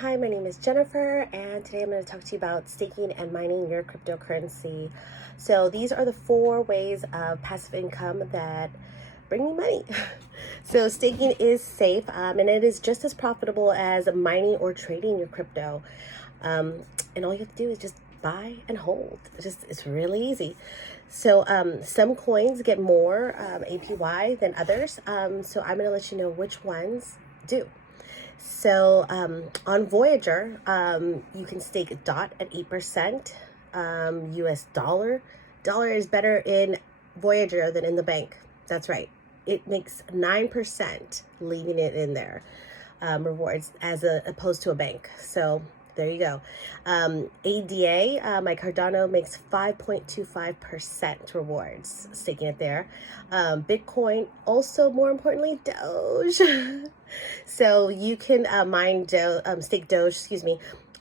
Hi, my name is Jennifer, and today I'm going to talk to you about staking and mining your cryptocurrency. So these are the 4 ways of passive income that bring me money. So staking is safe, and it is just as profitable as mining or trading your crypto. And all you have to do is just buy and hold. It's really easy. So some coins get more APY than others. So I'm going to let you know which ones do. So on Voyager, you can stake DOT at 8%. US dollar. Dollar is better in Voyager than in the bank. That's right. It makes 9% leaving it in there, rewards as opposed to a bank. So there you go. ADA, my Cardano makes 5.25% rewards, staking it there. Bitcoin, also more importantly, Doge. So you can stake Doge,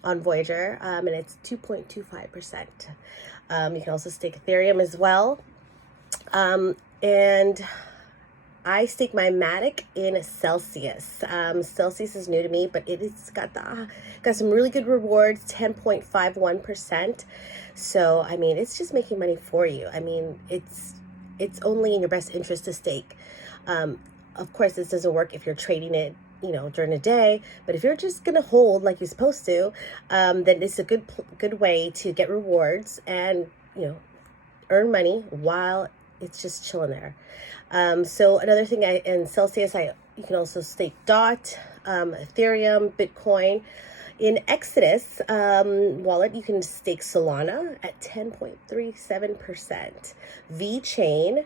on Voyager, and it's 2.25%. You can also stake Ethereum as well. And I stake my Matic in Celsius. Celsius is new to me, but it's got some really good rewards, 10.51%. So I mean, it's just making money for you. I mean, it's only in your best interest to stake. Of course, this doesn't work if you're trading it, during the day. But if you're just gonna hold like you're supposed to, then it's a good way to get rewards and earn money while it's just chilling there. So another thing, in Celsius, you can also stake DOT, Ethereum, Bitcoin. In Exodus wallet, you can stake Solana at 10.37%. VeChain,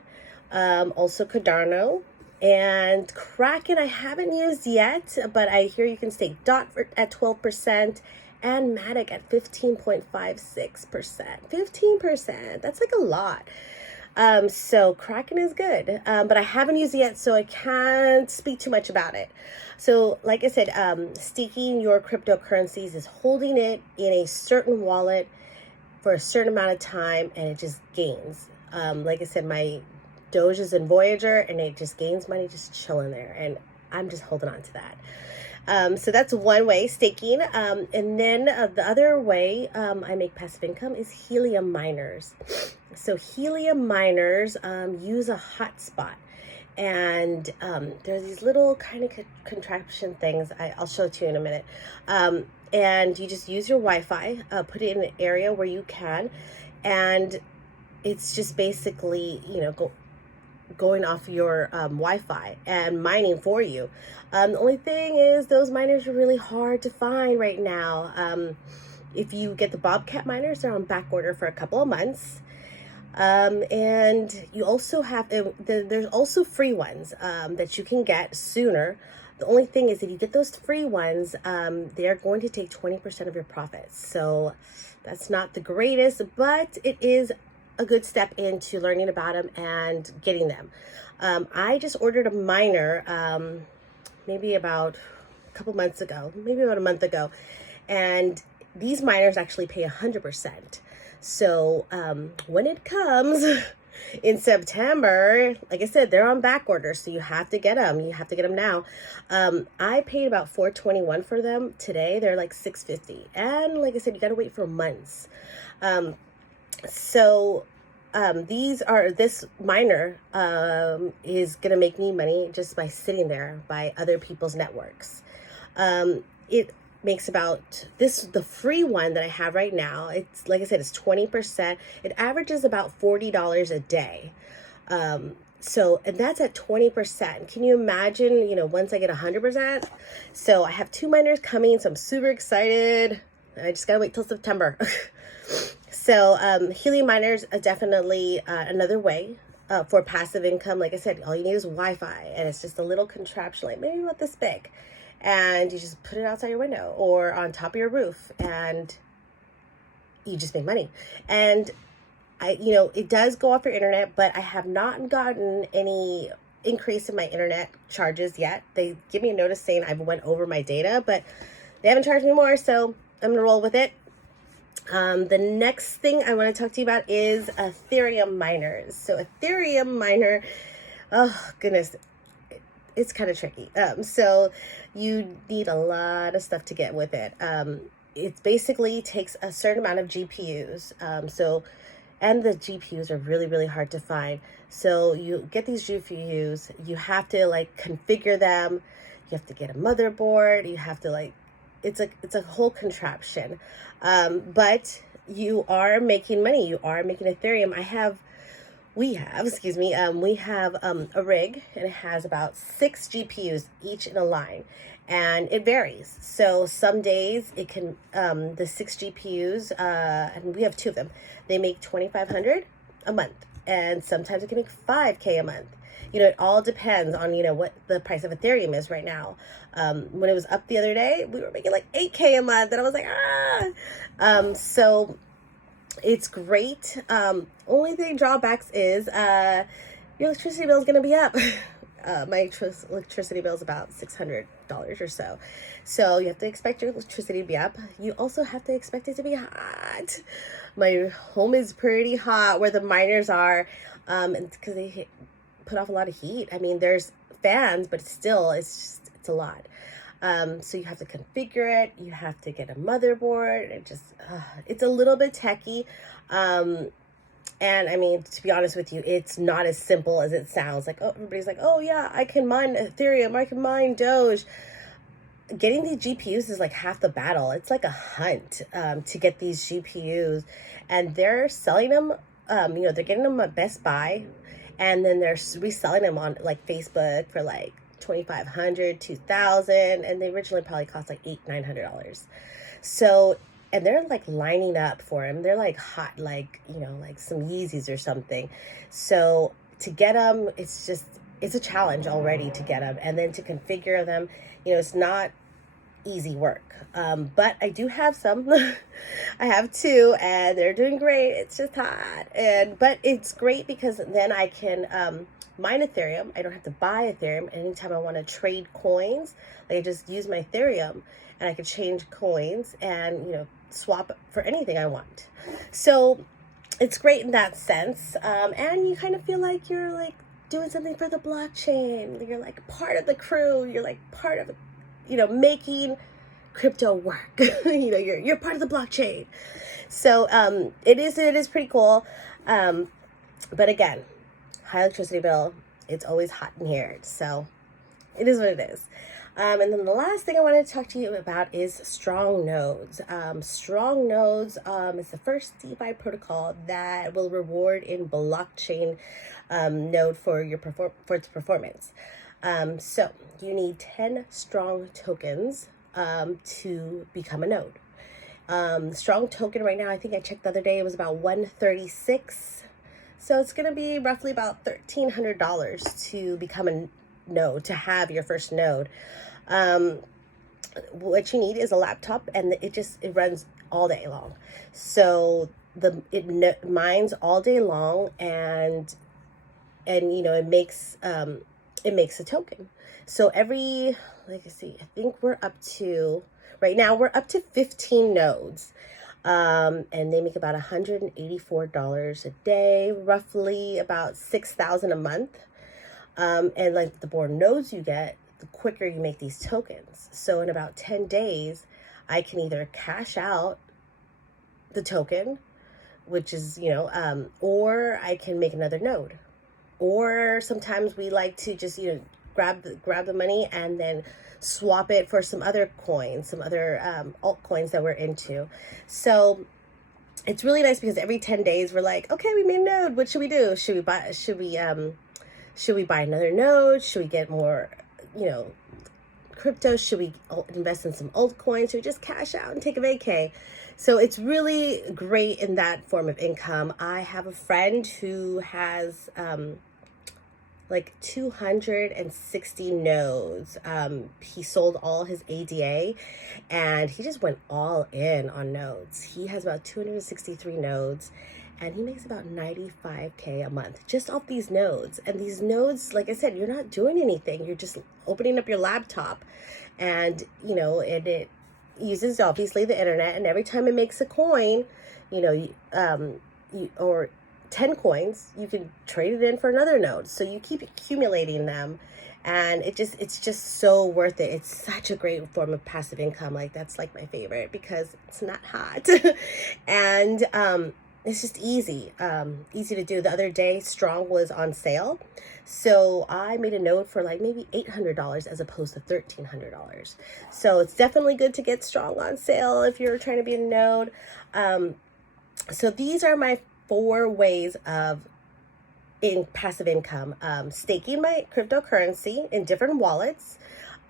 also Cardano, and Kraken I haven't used yet, but I hear you can stake DOT at 12%. And Matic at 15.56%. 15%. That's like a lot. So Kraken is good, but I haven't used it yet, so I can't speak too much about it. So like I said, staking your cryptocurrencies is holding it in a certain wallet for a certain amount of time, and it just gains. Like I said, my Doge is in Voyager, and it just gains money just chilling there, and I'm just holding on to that. So that's one way, staking. And then the other way I make passive income is Helium Miners. So Helium Miners use a hotspot. And there's these little kind of contraption things. I'll show it to you in a minute. And you just use your Wi-Fi, put it in an area where you can. And it's just basically, going off your Wi-Fi and mining for you. The only thing is those miners are really hard to find right now. If you get the Bobcat miners, they're on back order for a couple of months. And you also have, there's also free ones that you can get sooner. The only thing is if you get those free ones, they're going to take 20% of your profits. So that's not the greatest, but it is a good step into learning about them and getting them. I just ordered a miner maybe about a couple months ago, maybe about a month ago, and these miners actually pay 100%. So when it comes in September, like I said, they're on back order, so you have to get them. You have to get them now. I paid about $4.21 for them today. They're like $6.50, and like I said, you got to wait for months. So this miner is gonna make me money just by sitting there by other people's networks. It makes about the free one that I have right now. It's like I said, it's 20%. It averages about $40 a day. So, and that's at 20%. Can you imagine, once I get 100%? So I have 2 miners coming, so I'm super excited. I just gotta wait till September. So Helium Miners are definitely another way for passive income. Like I said, all you need is Wi-Fi, and it's just a little contraption, like maybe about this big, and you just put it outside your window or on top of your roof, and you just make money. And it does go off your internet, but I have not gotten any increase in my internet charges yet. They give me a notice saying I went over my data, but they haven't charged me more, so I'm gonna roll with it. The next thing I want to talk to you about is Ethereum miners. So Ethereum miner, oh goodness, it's kind of tricky. So you need a lot of stuff to get with it. It basically takes a certain amount of GPUs. And the GPUs are really, really hard to find. So you get these GPUs, you have to like configure them. You have to get a motherboard. You have to like, it's a whole contraption. But you are making money. You are making Ethereum. We have a rig, and it has about 6 GPUs each in a line, and it varies. So some days it can, the 6 GPUs, and we have 2 of them, they make 2,500 a month, and sometimes it can make 5K a month. You know, it all depends on, you know, what the price of Ethereum is right now. When it was up the other day, we were making like 8K a month, and I was like, so it's great. Only thing drawbacks is your electricity bill is going to be up. My electricity bill is about $600 or so. So you have to expect your electricity to be up. You also have to expect it to be hot. My home is pretty hot where the miners are, and because they put off a lot of heat. I mean, there's fans, but still, it's a lot. So you have to configure it. You have to get a motherboard. It's a little bit techy. And I mean, to be honest with you, it's not as simple as it sounds. Like, oh, everybody's like, oh yeah, I can mine Ethereum, I can mine Doge. Getting these GPUs is like half the battle. It's like a hunt to get these GPUs, and they're selling them. You know, they're getting them at Best Buy, and then they're reselling them on like Facebook for like 2,500, 2,000, and they originally probably cost like $800-900. So, and they're like lining up for them. They're like hot, like, you know, like some Yeezys or something. So to get them, it's a challenge already to get them, and then to configure them, you know, it's not easy work. But I do have some. I have 2, and they're doing great. It's just hot, but it's great because then I can mine Ethereum. I don't have to buy Ethereum. Anytime I want to trade coins, like I just use my Ethereum, and I can change coins and, you know, swap for anything I want. So it's great in that sense. And you kind of feel like you're like doing something for the blockchain. You're like part of the crew. You're like part of, you know, making crypto work. You know, you're part of the blockchain. So it is pretty cool. But again, high electricity bill. It's always hot in here. So it is what it is. And then the last thing I wanted to talk to you about is strong nodes. Strong nodes is the first DeFi protocol that will reward in blockchain node for its performance. So you need 10 strong tokens to become a node. Strong token right now, I think I checked the other day, it was about 136. So it's going to be roughly about $1,300 to become a node, to have your first node. What you need is a laptop, and it runs all day long. So it mines all day long, and you know, it makes a token. So I think right now we're up to 15 nodes. And they make about $184 a day, roughly about 6,000 a month. And like the more nodes you get, the quicker you make these tokens. So in about 10 days, I can either cash out the token, which is, you know, or I can make another node. Or sometimes we like to just, you know, grab the money and then swap it for some other coins, some other altcoins that we're into. So it's really nice because every 10 days we're like, okay, we made a node. What should we do? Should we buy another node? Should we get more, you know, crypto? Should we invest in some altcoins? Should we just cash out and take a vacay? So it's really great in that form of income. I have a friend who has like 260 nodes. He sold all his ADA, and he just went all in on nodes. He has about 263 nodes, and he makes about 95K a month just off these nodes. And these nodes, like I said, you're not doing anything. You're just opening up your laptop, and, you know, it uses obviously the internet, and every time it makes a coin, you know, or 10 coins, you can trade it in for another node. So you keep accumulating them, and it's just so worth it. It's such a great form of passive income. Like, that's like my favorite because it's not hot. And it's just easy to do. The other day, Strong was on sale, so I made a node for like maybe $800 as opposed to $1,300. So it's definitely good to get Strong on sale if you're trying to be a node. So these are my 4 ways of passive income. Staking my cryptocurrency in different wallets,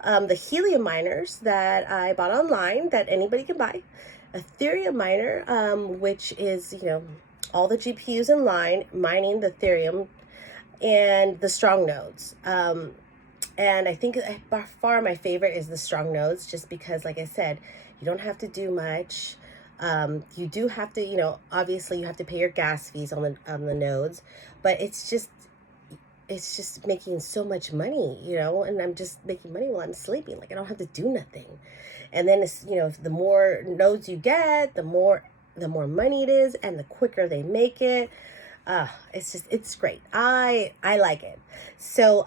the Helium miners that I bought online that anybody can buy, Ethereum miner, which is, all the GPUs in line mining the Ethereum, and the Strong nodes. And I think by far my favorite is the Strong nodes, just because, like I said, you don't have to do much. You do have to, obviously you have to pay your gas fees on the nodes, but it's just making so much money, and I'm just making money while I'm sleeping. Like, I don't have to do nothing. And then it's, the more nodes you get, the more money it is, and the quicker they make it. It's great. I like it. So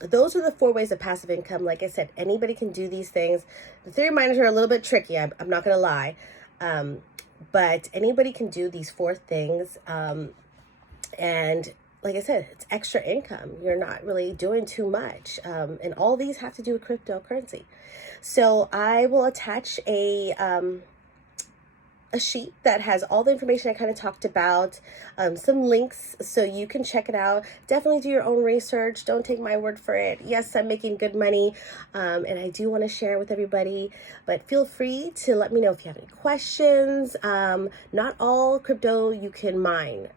those are the 4 ways of passive income. Like I said, anybody can do these things. The Ethereum miners are a little bit tricky. I'm not gonna lie. But anybody can do these 4 things. And like I said, it's extra income. You're not really doing too much. And all these have to do with cryptocurrency. So I will attach a sheet that has all the information I kind of talked about, some links so you can check it out. Definitely do your own research. Don't take my word for it. Yes, I'm making good money, and I do want to share with everybody, but feel free to let me know if you have any questions. Not all crypto you can mine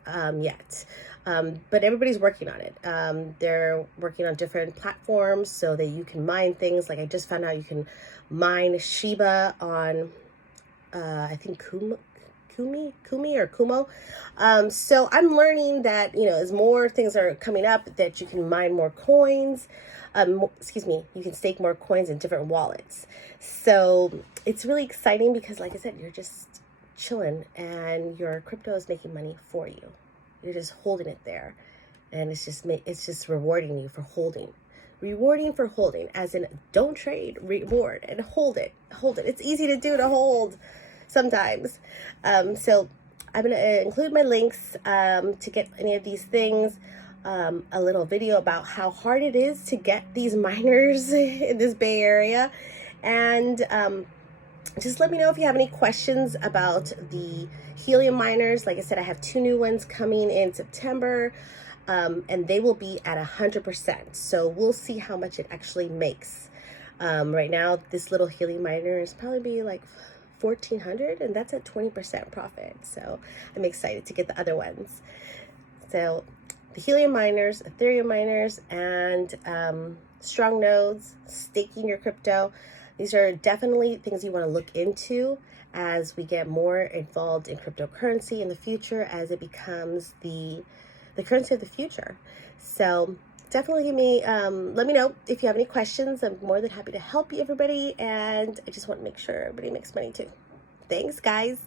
yet. But everybody's working on it. They're working on different platforms so that you can mine things. Like, I just found out you can mine Shiba on I think Kumi or Kumo. So I'm learning that, as more things are coming up, that you can mine more coins. You can stake more coins in different wallets. So it's really exciting because, like I said, you're just chilling and your crypto is making money for you. You're just holding it there, and it's just rewarding you for holding. Rewarding for holding, as in, don't trade, reward, and hold it. It's easy to do, to hold sometimes. So I'm going to include my links to get any of these things, a little video about how hard it is to get these miners in this Bay Area, and just let me know if you have any questions about the Helium miners. Like I said, I have 2 new ones coming in September, and they will be at 100%. So we'll see how much it actually makes. Right now, this little Helium miner is probably be like $1,400, and that's at 20% profit. So I'm excited to get the other ones. So the Helium miners, Ethereum miners, and Strong nodes, staking your crypto. These are definitely things you want to look into as we get more involved in cryptocurrency in the future, as it becomes the currency of the future. So definitely let me know if you have any questions. I'm more than happy to help you, everybody. And I just want to make sure everybody makes money too. Thanks, guys.